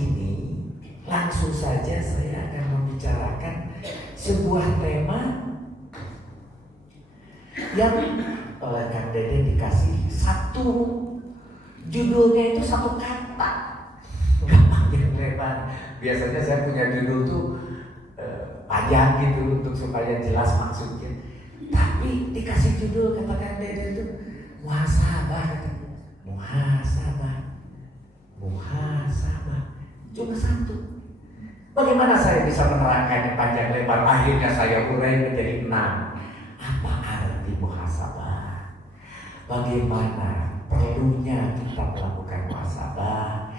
ini langsung saja saya akan membicarakan sebuah tema yang oleh Kang Dede dikasih satu judulnya itu satu kata, nggak panjang lebar. Biasanya saya punya judul tuh panjang gitu untuk supaya jelas maksudnya. Tapi dikasih judul kata Kang Dede itu muhasabah, muhasabah, cuma satu. Bagaimana saya bisa menerangkannya panjang lebar? Akhirnya saya urai menjadi 6. Apa arti muhasabah? Bagaimana perlunya kita melakukan muhasabah?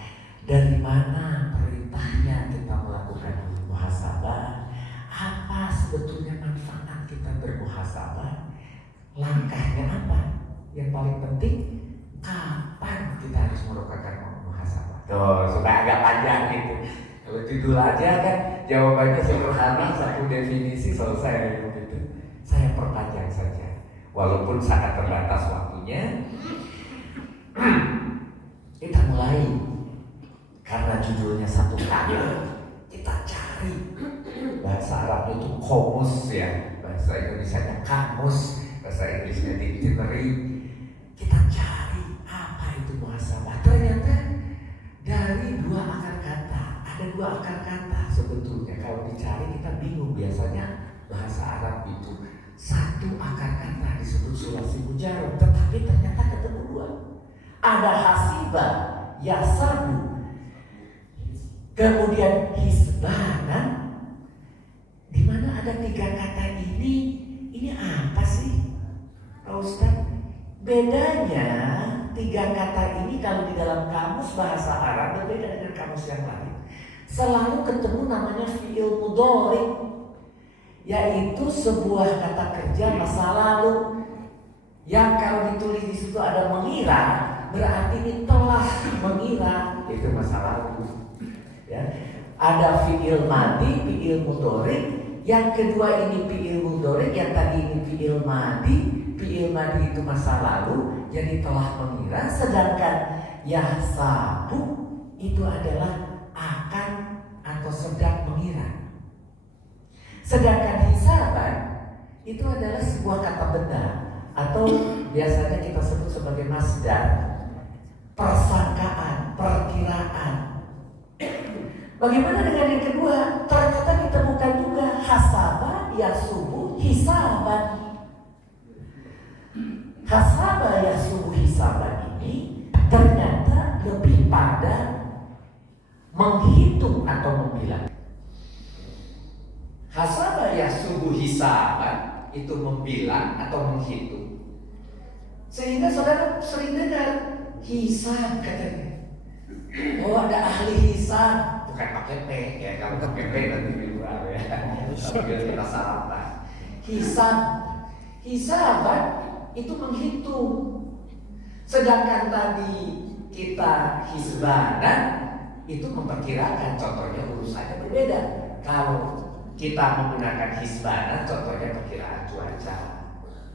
Dari mana perintahnya kita melakukan muhasabah? Apa sebetulnya manfaat kita bermuhasabah? Langkahnya apa? Yang paling penting, kapan kita harus melakukan muhasabah? Tuh, sudah agak panjang gitu. Kalau judul aja kan jawabannya sederhana, satu definisi selesai gitu. Saya perpanjang saja, walaupun sangat terbatas waktunya. Kita mulai karena judulnya satu kata. Kita cari bahasa Arabnya itu komus ya, bahasa Indonesianya kamus, bahasa Inggrisnya dictionary. Kita cari apa itu muhasabah. Ternyata dari 2 akar kata. Ada 2 akar kata sebetulnya. Kalau dicari kita bingung. Biasanya bahasa Arab itu 1 akar kata disebut sulasi mujarab, tetapi ternyata ketemu 2. Ada hasibah, yasabu, kemudian hisbanan. Di mana ada 3 kata ini. Ini apa sih, Pak Ustaz? Bedanya 3 kata ini kalau di dalam kamus bahasa Arab berbeda dengan kamus yang lain. Selalu ketemu namanya fi'il mudhari, yaitu sebuah kata kerja masa lalu yang kalau ditulis di situ ada mengira, berarti ini telah mengira, itu masa lalu. Ya. Ada fi'il madi, fi'il mudhari. Yang kedua ini fi'il mudhari, yang tadi ini fi'il madi. Fi'il madi itu masa lalu, jadi telah mengira. Sedangkan yahsabu itu adalah akan atau sedang mengira. Sedangkan hisaban itu adalah sebuah kata benda atau biasanya kita sebut sebagai masdar, persangkaan, perkiraan. Bagaimana dengan yang kedua? Ternyata ditemukan juga hasaba, yasubu, hisaban. Hasaba, yasubu, hisaban ini ternyata lebih pada menghitung atau membilang. Hasaba, yasubu, hisaban itu membilang atau menghitung. Sehingga saudara sering dengar hisab katanya. Oh, ada ahli hisab. Bukan pakai P ya, kalau pakai P nanti di luar ya. Sambil kita sarapan. Hisaban itu menghitung. Sedangkan tadi kita hisbanan itu memperkirakan. Contohnya urusannya berbeda. Kalau kita menggunakan hisbanan, contohnya perkiraan cuaca.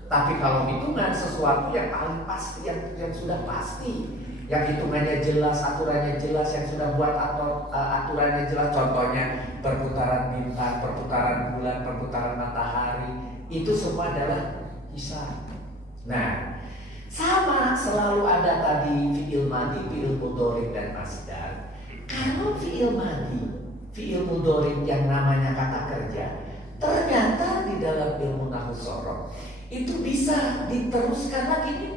Tapi kalau hitungan sesuatu yang paling pasti, yang sudah pasti, yang hitungannya jelas, aturannya jelas, yang sudah buat atau aturannya jelas, contohnya perputaran bintang, perputaran bulan, perputaran matahari, itu semua adalah hisab. Nah, sama selalu ada tadi fi'il madi, fi'il mudhari dan masdar. Kalau fi'il madi, fi'il mudhari yang namanya kata kerja, ternyata di dalam ilmu nahwu sorof itu bisa diteruskan lagi nih.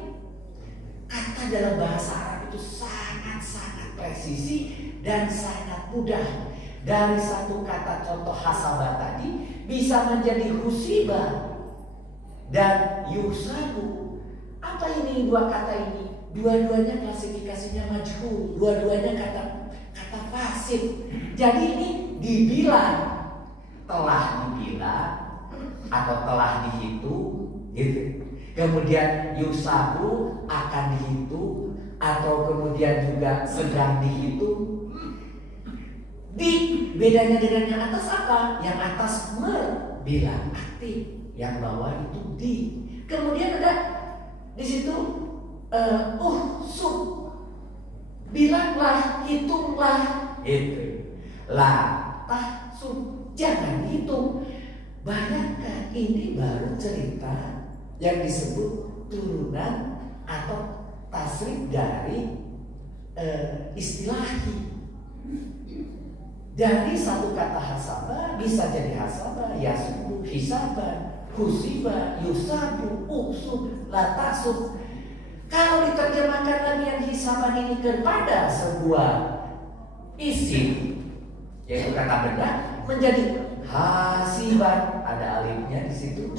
Kata dalam bahasa Arab itu sangat-sangat presisi dan sangat mudah. Dari satu kata contoh hasabah tadi bisa menjadi husibah dan yusabu. Apa ini 2 kata ini? Dua-duanya klasifikasinya majhul, dua-duanya kata fasid. Jadi ini dibilang, telah dibilang atau telah dihitung gitu. Kemudian yusabu akan dihitung atau kemudian juga sedang dihitung. Bedanya dengan yang atas apa? Yang atas bilang aktif, yang bawah itu di. Kemudian ada di situ bilanglah, hitunglah, Itu. La tahsub, jangan hitung. Bayangkan ini baru cerita yang disebut turunan atau tasrif dari istilahi. Dari satu kata hasabah bisa jadi hasabah, yasubu, hisaban, husiba, yusabu, uksub, la tasub. Kalau diterjemahkan lagi yang hisaban ini kepada sebuah isim, yaitu kata benda, menjadi hasiban, ada alifnya di situ.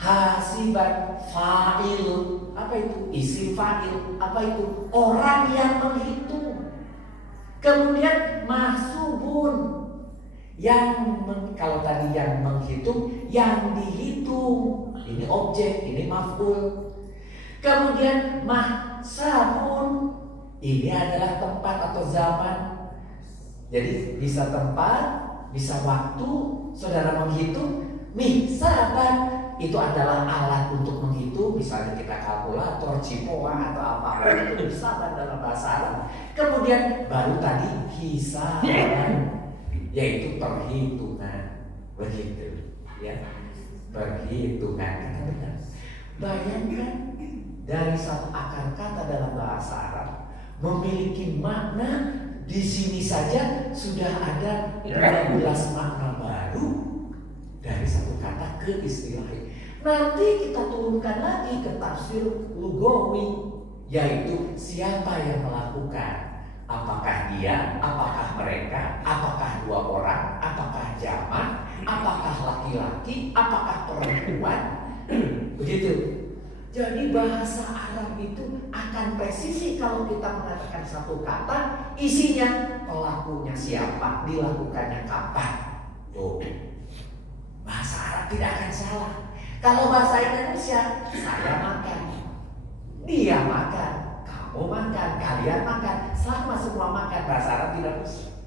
Hasiban, fa'il, apa itu? Isim fa'il, apa itu? Orang yang menghitung. Kemudian mahsubun, kalau tadi yang menghitung, yang dihitung. Ini objek, ini maf'ul. Kemudian mahsabun, ini adalah tempat atau zaman. Jadi bisa tempat, bisa waktu. Saudara menghitung. Mihsaban, itu adalah alat untuk menghitung, misalnya kita kalkulator, cipoa atau apa-apa, itu hisaban dalam bahasa Arab. Kemudian baru tadi hisaban, yaitu perhitungan, begitu, ya, perhitungan. Kata benar. Bayangkan dari satu akar kata dalam bahasa Arab memiliki makna, di sini saja sudah ada 12 makna baru dari satu kata ke istilah. Nanti kita turunkan lagi ke tafsir lugawi, yaitu siapa yang melakukan. Apakah dia, apakah mereka, apakah dua orang, apakah jamak, apakah laki-laki, apakah perempuan. Begitu. Jadi bahasa Arab itu akan presisi kalau kita mengatakan satu kata, isinya pelakunya siapa, dilakukannya kapan. Tuh. Bahasa Arab tidak akan salah. Kalau bahasa Indonesia, saya makan, dia makan, kamu makan, kalian makan, sama semua makan. Bahasa Arab tidak bisa.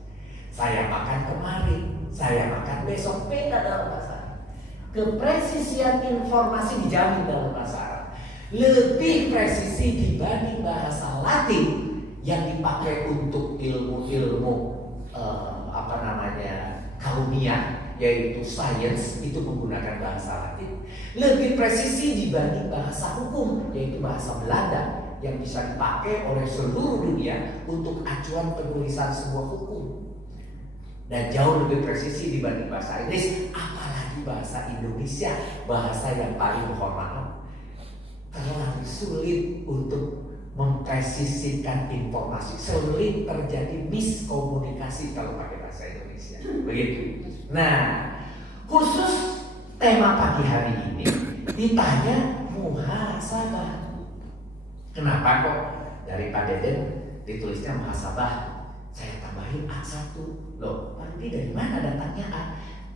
Saya makan kemarin, saya makan besok, beda dalam bahasa Arab. Kepresisian informasi dijamin dalam bahasa Arab. Lebih presisi dibanding bahasa Latin yang dipakai untuk ilmu-ilmu kaumiyah, yaitu sains, itu menggunakan bahasa Latin. Lebih presisi dibanding bahasa hukum, yaitu bahasa Belanda, yang bisa dipakai oleh seluruh dunia untuk acuan penulisan sebuah hukum. Dan jauh lebih presisi dibanding bahasa Inggris, apalagi bahasa Indonesia, bahasa yang paling mohon maaf terlalu sulit untuk mempresisikan informasi. Sulit terjadi miskomunikasi kalau pakai bahasa Indonesia. Begitu. Nah, khusus tema pagi hari ini ditanya muhasabah. Kenapa kok dari Pak Deden ditulisnya muhasabah? Saya tambahin A1. Loh, nanti dari mana datangnya A?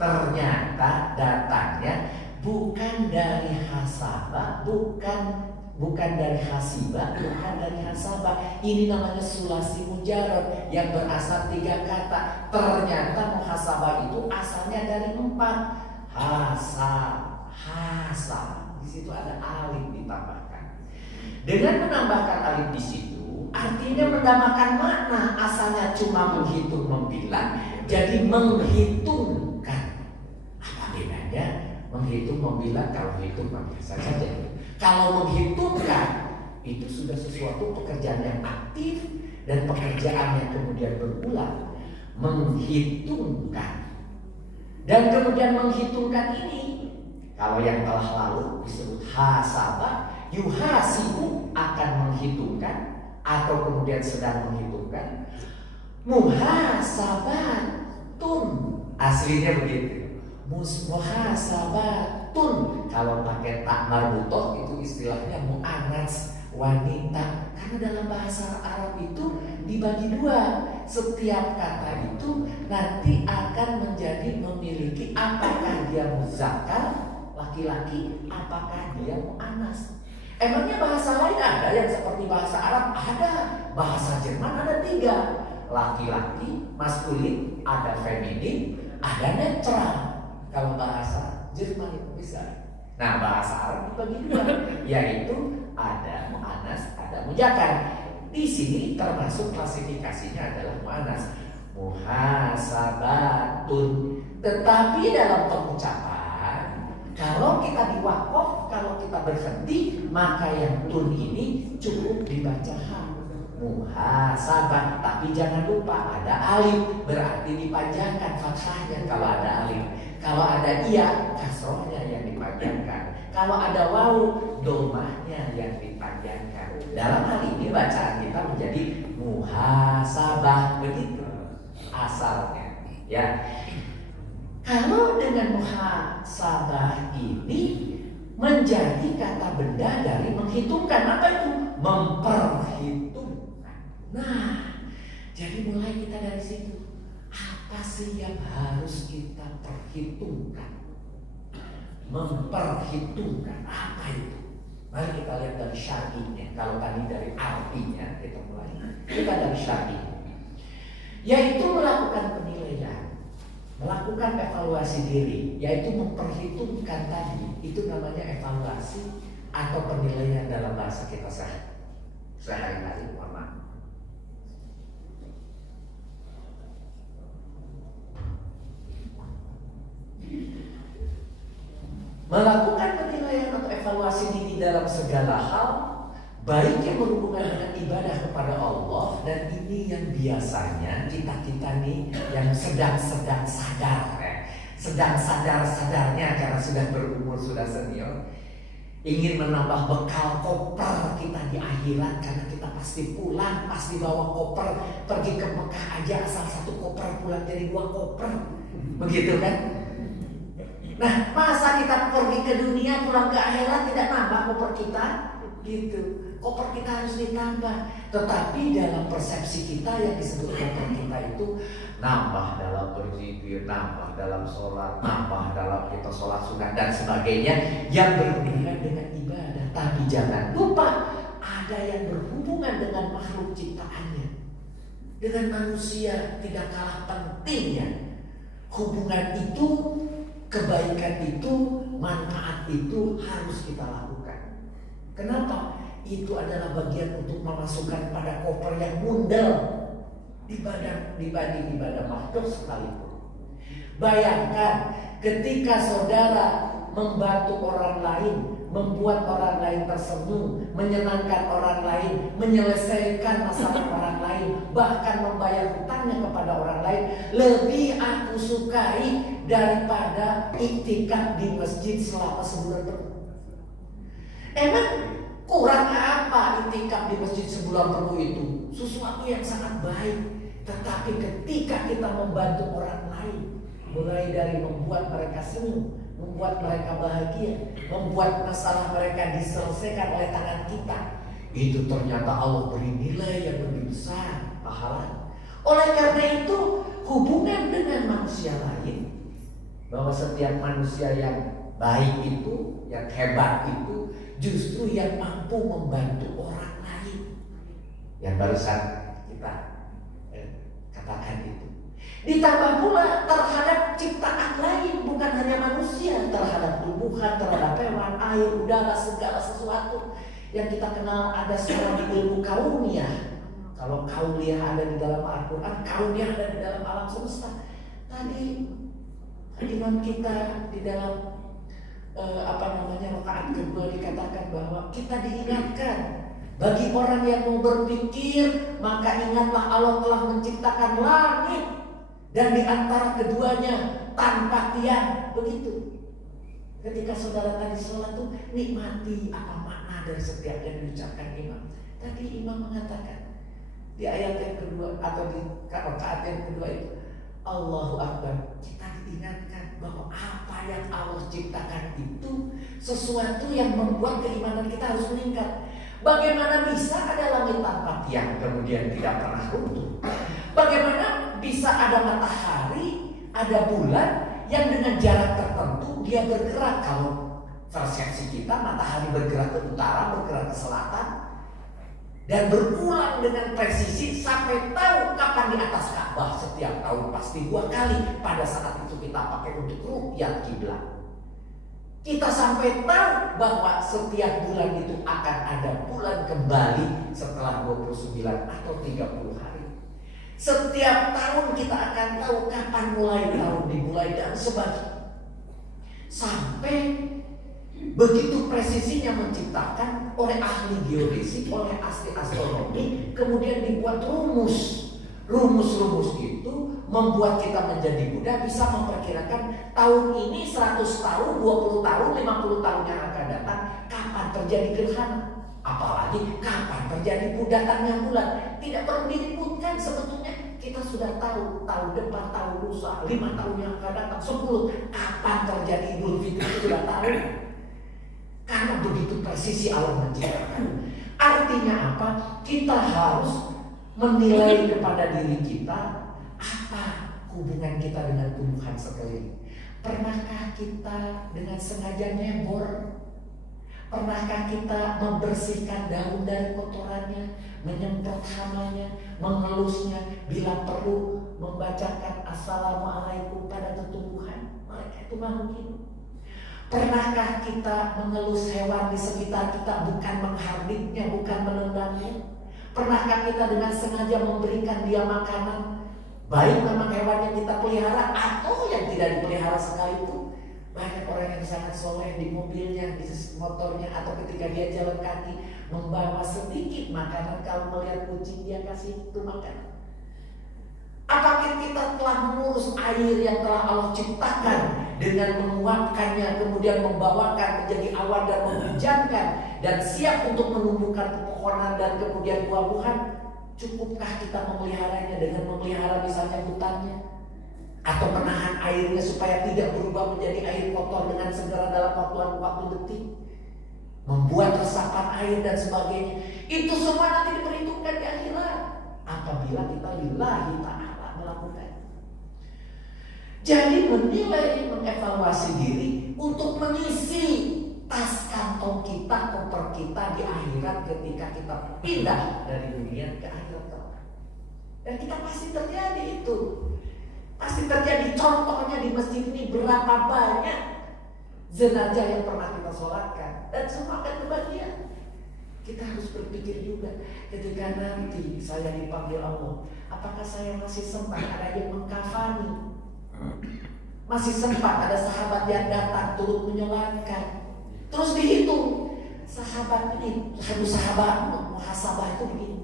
Ternyata datangnya bukan dari hasabah, bukan dari hasibah, bukan dari hasabah. Ini namanya sulasi mujarad yang berasal 3 kata. Ternyata muhasabah itu asalnya dari 4. Hasab. Di situ ada alif ditambahkan. Dengan menambahkan alif di situ, artinya menambahkan makna. Asalnya cuma menghitung, membilang, jadi menghitungkan. Apa bedanya? Menghitung, membilang, kalau hitung biasa saja. Kalau menghitungkan, itu sudah sesuatu pekerjaan yang aktif dan pekerjaan yang kemudian berulang. Menghitungkan. Dan kemudian menghitungkan ini, kalau yang telah lalu disebut hasabah, yuhasibu akan menghitungkan atau kemudian sedang menghitungkan. Muhasabatun aslinya begitu. Muhasabatun kalau pakai tak marbutoh itu istilahnya mu'anats, wanita. Karena dalam bahasa Arab itu dibagi 2. Setiap kata itu nanti akan menjadi memiliki apakah dia muzakkar laki-laki, apakah dia mu'anats. Emangnya bahasa lain ada yang seperti bahasa Arab? Ada. Bahasa Jerman ada 3. Laki-laki, maskulin, ada feminin, ada netral. Kalau bahasa Jerman itu bisa. Nah, bahasa Arab dibagi 2, yaitu ada mu'anats, ada muzakkar. Di sini termasuk klasifikasinya adalah muannas, muhasabatun. Tetapi dalam pengucapan, kalau kita diwakaf, kalau kita berhenti, maka yang tun ini cukup dibaca muhasabah. Tapi jangan lupa ada alif, berarti dipanjangkan fathahnya kalau ada alif. Kalau ada iya, kasrohnya yang dipanjangkan. Kalau ada wawu, domahnya yang dipanjangkan. Dalam hal ini bacaan kita menjadi muhasabah, begitu asalnya, ya. Kalau dengan muhasabah ini menjadi kata benda dari menghitungkan. Apa itu? Memperhitungkan. Nah, jadi mulai kita dari situ. Apa sih yang harus kita perhitungkan? Memperhitungkan apa itu? Mari kita lihat dari syar'inya. Kalau tadi dari artinya kita mulai. Kita dari syar'i, yaitu melakukan penilaian, melakukan evaluasi diri, yaitu memperhitungkan tadi. Itu namanya evaluasi atau penilaian dalam bahasa kita sehari-hari. Melakukan penilaian atau evaluasi diri dalam segala hal, baik yang berhubungan dengan ibadah kepada Allah, dan ini yang biasanya kita nih yang sedang sadar, sedang sadar-sadarnya karena sudah berumur, sudah senior, ingin menambah bekal koper kita di akhirat, karena kita pasti pulang, pasti bawa koper, pergi ke Mekah aja asal satu koper, pulang jadi 2 koper, begitu kan? Nah, masa kita pergi ke dunia, pulang ke akhirat tidak nambah koper kita? Gitu. Koper kita harus ditambah. Tetapi dalam persepsi kita yang disebut koper kita itu nambah dalam berzikir, nambah dalam sholat, nambah dalam kita sholat sunat dan sebagainya yang berhubungan dengan ibadah. Tapi jangan lupa ada yang berhubungan dengan makhluk ciptaannya, dengan manusia tidak kalah pentingnya. Hubungan itu, kebaikan itu, manfaat itu harus kita lakukan. Kenapa? Itu adalah bagian untuk memasukkan pada koper yang mundal dibanding ibadah makhluk sekalipun. Bayangkan ketika saudara membantu orang lain, membuat orang lain tersenyum, menyenangkan orang lain, menyelesaikan masalah orang lain, bahkan membayar hutangnya kepada orang lain, lebih aku sukai daripada iktikaf di masjid selama sebulan penuh. Emang kurang apa iktikaf di masjid sebulan penuh itu? Sesuatu yang sangat baik. Tetapi ketika kita membantu orang lain, mulai dari membuat mereka senyum, membuat mereka bahagia, membuat masalah mereka diselesaikan oleh tangan kita, itu ternyata Allah beri nilai yang lebih besar, pahala. Oleh karena itu, hubungan dengan manusia lain, bahwa setiap manusia yang baik itu, yang hebat itu, justru yang mampu membantu orang lain. Yang barusan kita katakan itu. Ditambah pula terhadap ciptaan lain, bukan hanya manusia, terhadap tumbuhan, terhadap hewan, air, udara, segala sesuatu yang kita kenal ada sekarang ilmu kauniyah. Kalau kauniyah ada di dalam Al-Quran, kauniyah ada di dalam alam semesta. Tadi imam kita di dalam rakaat kedua dikatakan bahwa kita diingatkan, bagi orang yang mau berpikir, maka ingatlah Allah telah menciptakan langit dan di antara keduanya tanpa tiang. Begitu. Ketika saudara tadi sholat tuh nikmati apa makna dari setiap yang diucapkan imam. Tadi imam mengatakan di ayat yang kedua atau di rakaat yang kedua itu, Allahu Akbar. Kita diingatkan bahwa apa yang Allah ciptakan itu sesuatu yang membuat keimanan kita harus meningkat. Bagaimana bisa ada langit tanpa tiang kemudian tidak pernah runtuh? Bagaimana bisa ada matahari, ada bulan yang dengan jarak tertentu dia bergerak? Kalau persepsi kita, matahari bergerak ke utara, bergerak ke selatan, dan berulang dengan presisi sampai tahu kapan di atas Ka'bah. Setiap tahun pasti 2 kali. Pada saat itu kita pakai untuk ru'yat kiblat. Kita sampai tahu bahwa setiap bulan itu akan ada bulan kembali setelah 29 atau 30 hari. Setiap tahun kita akan tahu kapan mulai tahun dimulai dan sebagainya. Sampai begitu presisinya menciptakan oleh ahli geodesi, oleh ahli astronomi, kemudian dibuat rumus. Rumus-rumus itu membuat kita menjadi mudah bisa memperkirakan tahun ini 100 tahun, 20 tahun, 50 tahun yang akan datang kapan terjadi gerhana. Apalagi kapan terjadi datangnya bulan. Tidak perlu diributkan sebetulnya. Kita sudah tahu tahun depan, tahun lusa, 5 tahun yang akan datang, 10 kapan terjadi Idul Fitri itu sudah tahu. Karena begitu presisi Allah menciptakan. Artinya apa? Kita harus menilai kepada diri kita apa hubungan kita dengan tumbuhan sekeliling. Pernahkah kita dengan sengaja nyebor? Pernahkah kita membersihkan daun dari kotorannya, menyemprot hamanya, mengelusnya, bila perlu membacakan assalamualaikum pada tumbuhan? Mereka itu makhluk hidup. Pernahkah kita mengelus hewan di sekitar kita, bukan menghardiknya, bukan menendangnya? Pernahkah kita dengan sengaja memberikan dia makanan, baik memang hewan yang kita pelihara atau yang tidak dipelihara sekalipun? Banyak orang yang sangat soleh di mobilnya, di motornya, atau ketika dia jalan kaki membawa sedikit makanan. Kalau melihat kucing dia kasih itu makanan. Apakah kita telah mengurus air yang telah Allah ciptakan dengan menguapkannya, kemudian membawakan menjadi awan dan menghujankan, dan siap untuk menumbuhkan pepohonan dan kemudian buah-buahan? Cukupkah kita memeliharanya dengan memelihara misalnya hutannya? Atau menahan airnya supaya tidak berubah menjadi air kotor dengan segera dalam waktu detik? Membuat resapan air dan sebagainya. Itu semua nanti diperhitungkan di akhirat. Apabila kita lillahi ta'ala melakukan. Jadi menilai, mengevaluasi diri untuk mengisi tas kantong kita, koper kita di akhirat ketika kita pindah dari dunia ke akhirat kelak. Dan kita pasti terjadi itu. Pasti terjadi. Contohnya di masjid ini berapa banyak jenazah yang pernah kita sholatkan, dan semua akan kebagian. Kita harus berpikir juga ketika nanti saya dipanggil Allah, apakah saya masih sempat ada yang mengkafani? Masih sempat ada sahabat yang datang turut menyolatkan? Terus dihitung sahabat ini, satu sahabat muhasabah itu begini,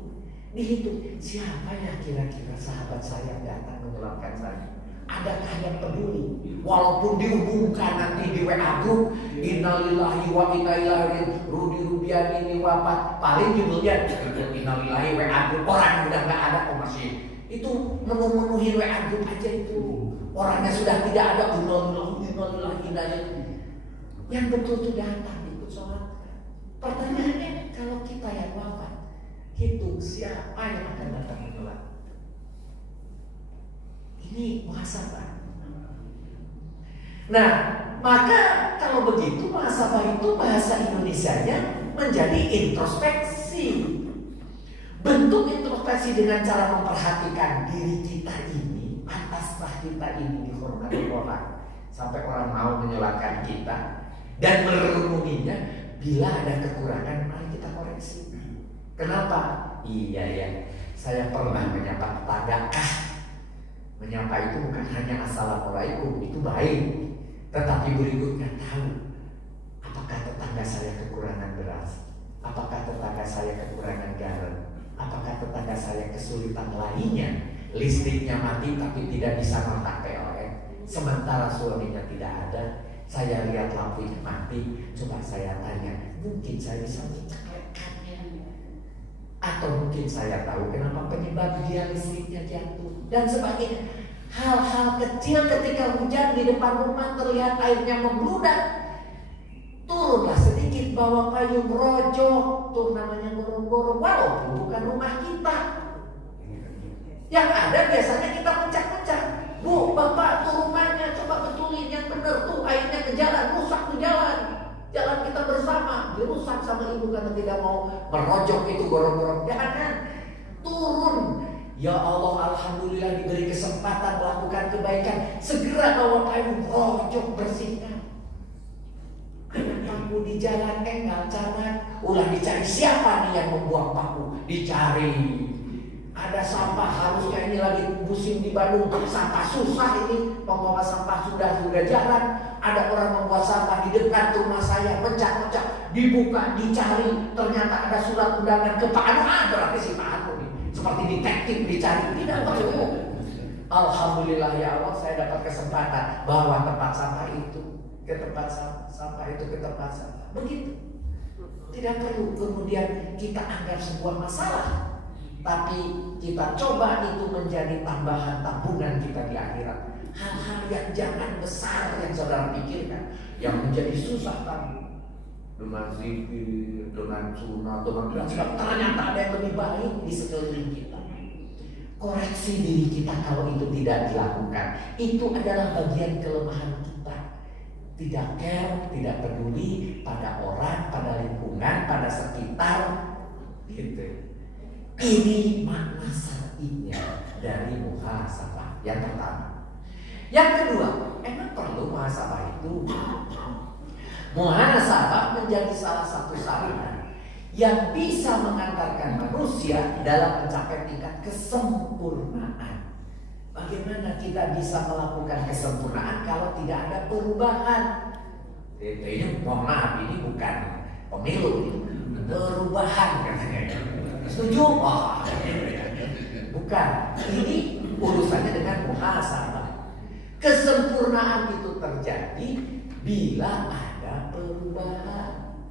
dihitung siapa ya kira-kira sahabat saya yang datang menyolatkan saya? Adakah yang peduli? Walaupun diumumkan nanti di WA group, innalillahi wa inna ilaihi Rudi Rubian ini wafat, paling judulnya innalillahi WA group, orang udah nggak ada kok masih itu memenuhi WA group aja itu. Orangnya sudah tidak ada, innalillahi. Yang betul itu datang ikut sholat. Pertanyaannya, kalau kita yang wafat, hitung siapa yang akan datang menyolat? Ini muhasabah. Nah, maka kalau begitu muhasabah itu bahasa Indonesianya menjadi introspeksi. Bentuk introspeksi dengan cara memperhatikan diri kita ini, pantaskah kita ini dihormati orang sampai orang mau menyolatkan kita, dan merenunginya. Bila ada kekurangan, mari kita koreksi. Kenapa? Iya ya, saya pernah menyapa tetangga. Menyapa itu bukan hanya assalamualaikum, itu baik. Tetapi berikutnya tahu, apakah tetangga saya kekurangan beras? Apakah tetangga saya kekurangan garam? Apakah tetangga saya kesulitan lainnya? Listriknya mati tapi tidak bisa kontak PLN, sementara suaminya tidak ada. Saya lihat lampunya mati, coba saya tanya, mungkin saya bisa menceklekannya. Atau mungkin saya tahu kenapa penyebab dia listriknya jatuh dan sebagainya. Hal-hal kecil ketika hujan di depan rumah terlihat airnya membludak, turunlah sedikit bawa payung rojok, tuh namanya gorong-gorong, walaupun bukan rumah kita. Yang ada biasanya kita pencak-pencak. Bu, bapak tuh rumahnya coba betulin yang benar tuh, airnya ke jalan, rusak tuh jalan. Jalan kita bersama dirusak sama ibu karena tidak mau merojok itu gorong-gorong. Jangan, turun. Ya Allah, alhamdulillah diberi kesempatan melakukan kebaikan, segera bawa payung rojok bersihkan. di jalan enggak canak, ulah dicari siapa nih yang membuang paku, dicari. Ada sampah, harusnya ini lagi musim di Bandung, sampah susah ini, pembawa sampah sudah jalan. Ada orang membuat sampah di dekat rumah saya, mencak-mencak, dibuka, dicari, ternyata ada surat undangan ke Pak Anu. Berarti si Pak Anu nih, seperti detektif dicari, tidak ketemu. Alhamdulillah ya Allah, saya dapat kesempatan bawa tempat sampah itu ke tempat sampah itu ke tempat sampah. Begitu. Tidak perlu kemudian kita anggap sebuah masalah, tapi kita coba itu menjadi tambahan tabungan kita di akhirat. Hal-hal yang jangan besar yang saudara pikirkan, yang menjadi susah kan, dengan zikir, dengan sunnah, dengan sebab ternyata ada yang lebih baik di sekeliling kita. Koreksi diri kita kalau itu tidak dilakukan. Itu adalah bagian kelemahan kita. Tidak care, tidak peduli pada orang, pada lingkungan, pada sekitar, gitu. Ini makna syar'inya dari muhasabah yang pertama. Yang kedua, emang perlu muhasabah itu? Muhasabah menjadi salah satu sarana yang bisa mengantarkan manusia dalam mencapai tingkat kesempurnaan. Bagaimana kita bisa melakukan kesempurnaan kalau tidak ada perubahan? Ini mohon maaf, ini bukan pemilu, perubahan katanya. Setuju? Oh, bukan. Ini urusannya dengan muhasabah. Kesempurnaan itu terjadi bila ada perubahan.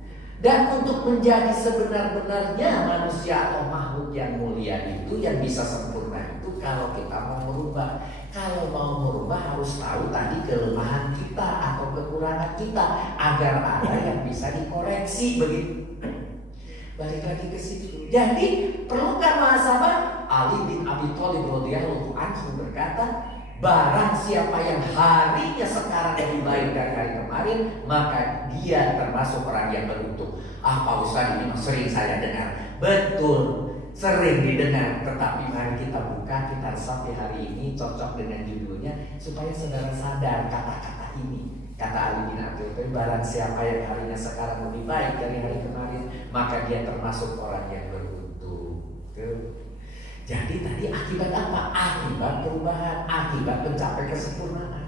Dan untuk menjadi sebenar-benarnya manusia atau makhluk yang mulia itu, yang bisa sempurna itu, kalau kita mau merubah. Kalau mau merubah harus tahu tadi kelemahan kita atau kekurangan kita, agar ada yang bisa dikoreksi, begitu. Balik lagi ke situ. Jadi perlukah muhasabah? Ali bin Abi Thalib radhiyallahu anhu berkata, barang siapa yang harinya sekarang lebih baik dari hari kemarin, maka dia termasuk orang yang beruntung. Pak Ustaz, ini sering saya dengar. Betul, sering didengar. Tetapi mari kita buka, kita resapi hari ini cocok dengan judulnya, supaya saudara sadar kata-kata ini. Kata Ali bin Abi Thalib, barang siapa yang harinya sekarang lebih baik dari hari kemarin, maka dia termasuk orang yang beruntung. Jadi tadi akibat apa? Akibat perubahan, akibat mencapai kesempurnaan.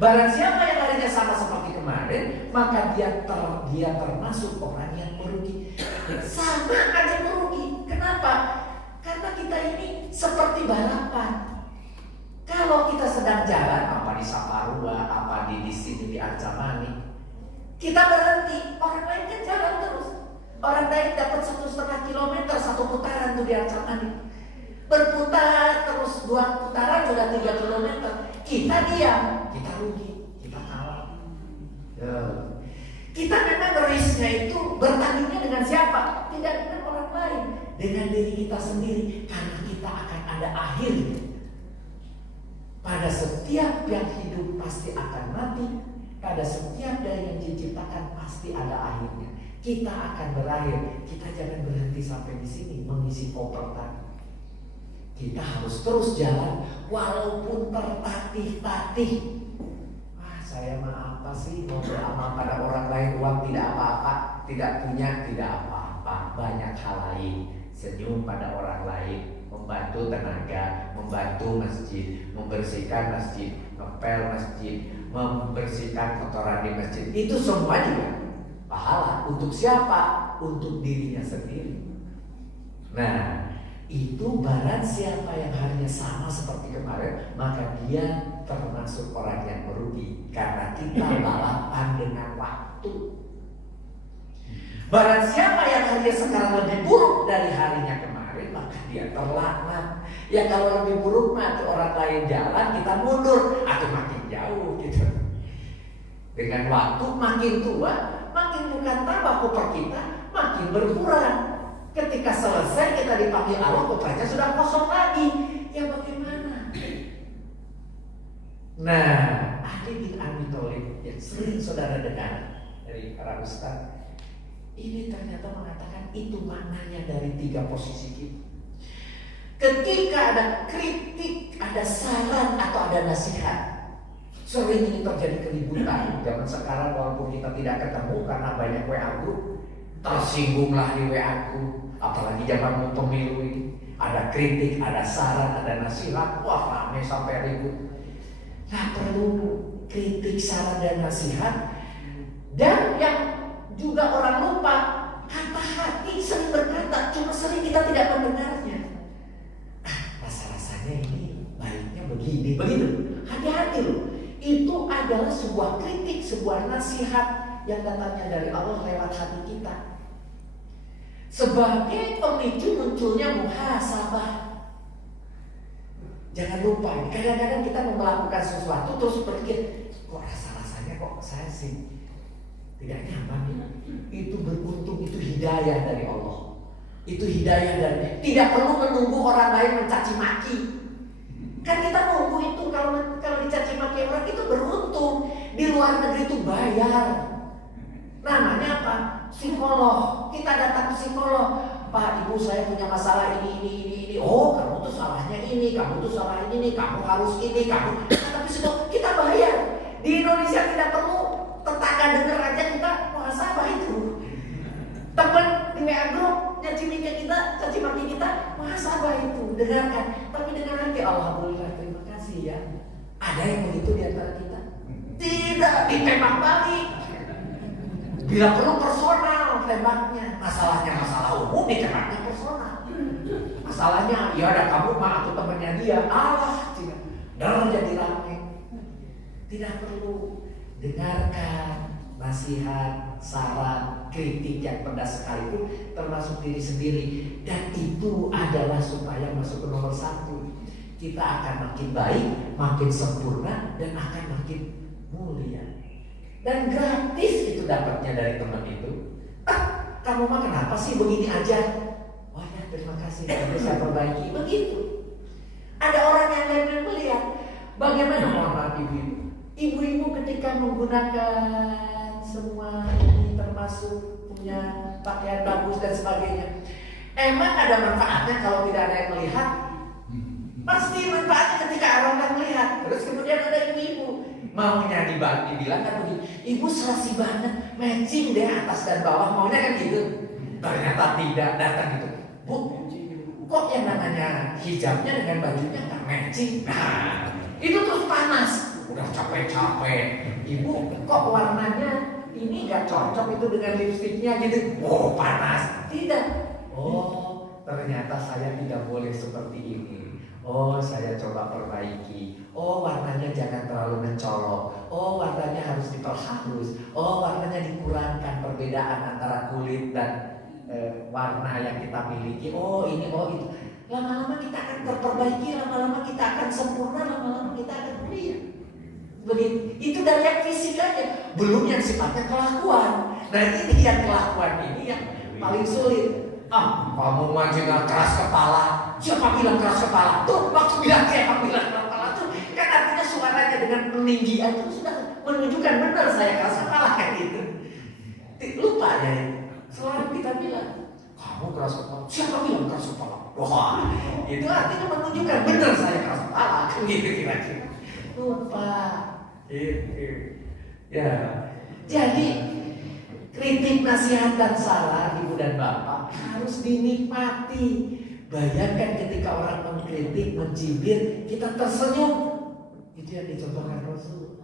Barang siapa yang harinya sama seperti kemarin, maka dia termasuk orang yang merugi. Sama aja merugi. Kenapa? Karena kita ini seperti balapan. Kalau kita sedang jalan, apa di Saparua, apa di sini di Arjamani, kita berhenti, orang lain kan jalan terus. Orang lain dapat 1,5 kilometer satu putaran tuh di Arjamani. Berputar terus 2 putaran sudah 3 kilometer. Kita diam, kita rugi, kita kalah. Kita memang risknya itu bertandingnya dengan siapa? Tidak dengan orang lain, dengan diri kita sendiri. Karena kita akan ada akhirnya. Pada setiap yang hidup pasti akan mati. Pada setiap dari yang diciptakan pasti ada akhirnya. Kita akan berakhir. Kita jangan berhenti sampai di sini mengisi koper tadi. Kita harus terus jalan walaupun tertatih-tatih. Saya mah apa sih, mau beramal pada orang lain, uang tidak apa-apa, tidak punya tidak apa-apa, banyak hal lain. Senyum pada orang lain, membantu tenaga, membantu masjid, membersihkan masjid, ngepel masjid, membersihkan kotoran di masjid. Itu semua juga pahala. Untuk siapa? Untuk dirinya sendiri. Nah, itu barang siapa yang harinya sama seperti kemarin, maka dia termasuk orang yang merugi. Karena kita balapan dengan waktu. Barang siapa yang harinya sekarang lebih buruk dari harinya kemarin, maka dia terlaknat. Ya kalau lebih buruk mah orang lain jalan, kita mundur atau makin jauh gitu. Dengan waktu makin tua, makin bukan tambah koper kita, makin berkurang. Ketika selesai kita dipanggil Allah, kopernya sudah kosong lagi. Ya bagaimana? Nah, Ali bin Abi Thalib yang sering saudara dengar dari para ustaz, ini ternyata mengatakan itu maknanya dari 3 posisi kita. Ketika ada kritik, ada saran atau ada nasihat, Sering ini terjadi keributan. Zaman sekarang walaupun kita tidak ketemu karena banyak WA group, tersinggunglah di WA group. Apalagi zaman pemilu ini, ada kritik, ada saran, ada nasihat, wah rame sampai ribut. Nah perlu kritik, saran dan nasihat. Dan yang juga orang lupa, kata hati sering berkata, cuma sering kita tidak mendengarnya. Rasa-rasanya ini baiknya begini, begitu. Hati-hati loh. Itu adalah sebuah kritik, sebuah nasihat yang datangnya dari Allah lewat hati kita. Sebagai pemicu munculnya muhasabah. Jangan lupa, kadang-kadang kita mau melakukan sesuatu terus berpikir, kok rasa-rasanya kok saya sih tidak nyaman. Itu beruntung, itu hidayah dari Allah. Itu hidayah dari, tidak perlu menunggu orang lain mencaci maki. Kan kita nunggu itu, kalau dicaci maki orang itu beruntung. Di luar negeri itu bayar. Namanya apa? Psikolog. Kita datang ke psikolog. Pak, ibu saya punya masalah ini. Oh, kamu tuh salahnya ini, kamu tuh salah ini, kamu harus ini, kamu. Tapi psikolog kita bayar. Di Indonesia tidak perlu tetangga dengar aja kita muhasabah itu. Teman di WA group caci maki kita, muhasabah itu, dengarkan. Tapi dengan hati, alhamdulillah, terima kasih ya. Ada yang begitu di antara kita? Tidak, ditembak balik. Bila perlu personal tembaknya. Masalahnya masalah umum, ditembaknya personal. Masalahnya, ya ada kamu mah atau temannya dia, Allah tidak. Dan jadi ramai. Tidak perlu. Dengarkan nasihat, saran, kritik yang pedas sekalipun termasuk diri sendiri. Dan itu adalah supaya masuk ke nomor 1. Kita akan makin baik, makin sempurna, dan akan makin mulia. Dan gratis itu dapatnya dari teman itu. Kamu mah kenapa sih begini aja? Oh ya terima kasih, nanti saya perbaiki. Begitu. Ada orang yang lain melihat bagaimana mohon maaf ibu-ibu ketika menggunakan semua ini termasuk punya pakaian bagus dan sebagainya. Emang ada manfaatnya kalau tidak ada yang melihat? Pasti manfaatnya ketika orang yang melihat. Terus kemudian ada ibu-ibu maunya dibilang kan begini, ibu serasi banget, matching deh atas dan bawah, maunya kan gitu. Ternyata tidak, datang gitu, Bu, kok yang namanya hijabnya dengan bajunya nggak matching? Nah, itu terus panas. Udah capek-capek, ibu kok warnanya ini gak cocok itu dengan lipstiknya gitu. Oh panas. Tidak. Oh ternyata saya tidak boleh seperti ini. Oh saya coba perbaiki. Oh warnanya jangan terlalu mencolok. Oh warnanya harus diperhalus. Oh warnanya dikurangkan perbedaan antara kulit dan warna yang kita miliki. Oh ini, oh itu. Lama-lama kita akan terperbaiki. Lama-lama kita akan sempurna. Lama-lama kita akan mulia. Begitu. Itu dari yang fisik aja, belum yang sifatnya kelakuan. Nah ini yang kelakuan ini yang paling sulit. Kamu mah jangan keras kepala. Siapa bilang keras kepala? Tuh waktu bilang siapa bilang keras kepala tuh kan artinya suaranya dengan peninggian itu sudah menunjukkan benar saya keras kepala kayak gitu. Lupa ya. Selalu kita bilang kamu keras kepala. Siapa bilang keras kepala? Wah itu artinya menunjukkan benar saya keras kepala. Gitu kira-kira. Lupa. Ya, jadi kritik, nasihat dan saran ibu dan bapak harus dinikmati. Bayangkan ketika orang mengkritik, mencibir, kita tersenyum. Itu yang dicontohkan Rasul.